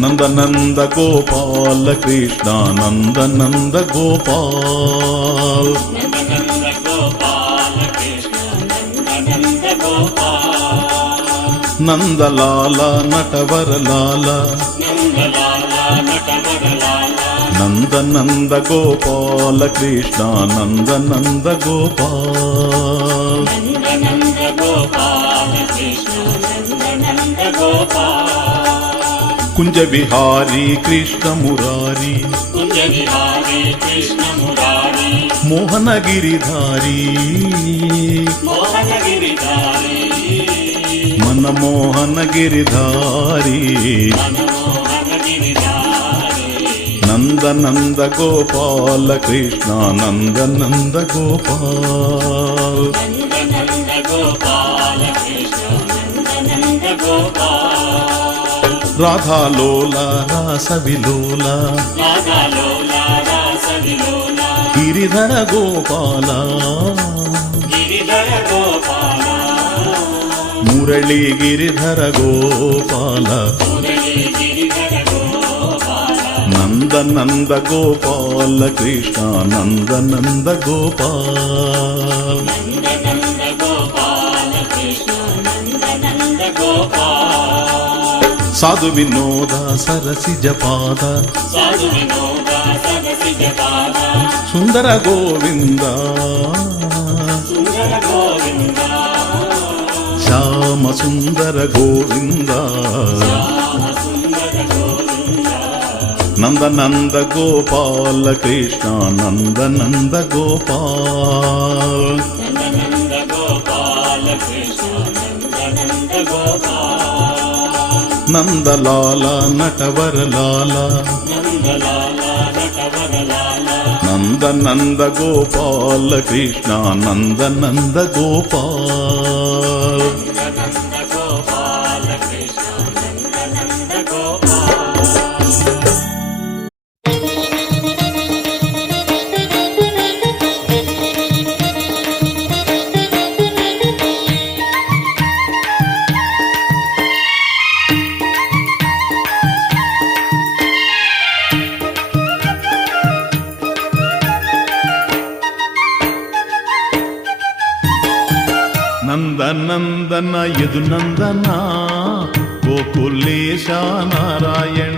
ನಂದ ನಂದ ಗೋಪಾಲ ಕೃಷ್ಣ ನಂದ ನಂದ ಗೋಪಾಲ್ ನಂದಲಾಲ ನಟವರ ಲಾಲ ನಂದ ನಂದ ಗೋಪಾಲ ಕೃಷ್ಣ ನಂದ ನಂದ ಗೋಪಾಲ್ ಕುಂಜ ವಿಹಾರಿ ಕೃಷ್ಣ ಮುರಾರಿ ಮೋಹನ ಗಿರಿಧಾರಿ ಮನಮೋಹನ ಗಿರಿಧಾರಿ ನಂದ ನಂದ ಗೋಪಾಲ ಕೃಷ್ಣ ನಂದ ನಂದ ಗೋಪಾಲ್ ರಾಧಾ ಲೋಲ ರಾಸ ವಿಲೋಲ ಗಿರಿಧರ ಗೋಪಾಲ ಮುರಳಿ ಗಿರಿಧರ ಗೋಪಾಲ ನಂದ ನಂದ ಗೋಪಾಲ ಕೃಷ್ಣ ನಂದ ನಂದ ಗೋಪಾಲ್ ಸಾಧು ವಿನೋದ ಸರಸಿಜ ಪಾದ ಸುಂದರ ಗೋವಿಂದ ಶ್ಯಾಮ ಸುಂದರ ಗೋವಿಂದ ನಂದ ನಂದ ಗೋಪಾಲ ಕೃಷ್ಣ ನಂದ ನಂದ ಗೋಪಾಲ್ ನಂದಲಾಲ ನಟವರ ಲಾಲ ನಂದ ನಂದ ಗೋಪಾಲ ಕೃಷ್ಣ ನಂದ ನಂದ ಗೋಪಾಲ್ ನಂದ ನಂದನ ಯದು ನಂದನ ಗೋಕುಲೇಶ ನಾರಾಯಣ